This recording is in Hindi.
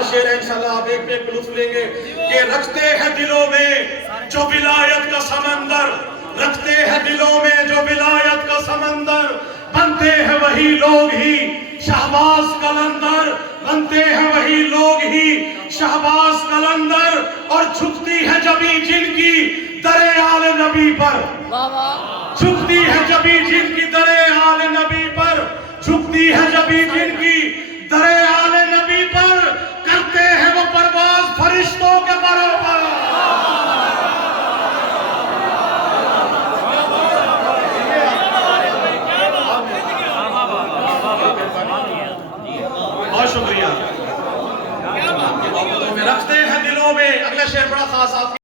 चार शेर है इंशाल्लाह, आप एक पे एक लुत्फ लेंगे कि रखते हैं दिलों में जो विलायत का समंदर, रखते हैं दिलों में जो विलायत का समंदर, बनते हैं वही लोग ही शहबाज कलंदर, बनते हैं वही लोग ही शहबाज कलंदर, और झुकती है जबी जिनकी दरे आले नबी पर, झुकती है जबी जिनकी दरे आले नबी पर, झुकती है जबी जिनकी दरे आले नबी पर, करते हैं वो परवाज फरिश्तों के बराबर। बहुत शुक्रिया। रखते हैं दिलों में, अगला शेर बड़ा खास आपके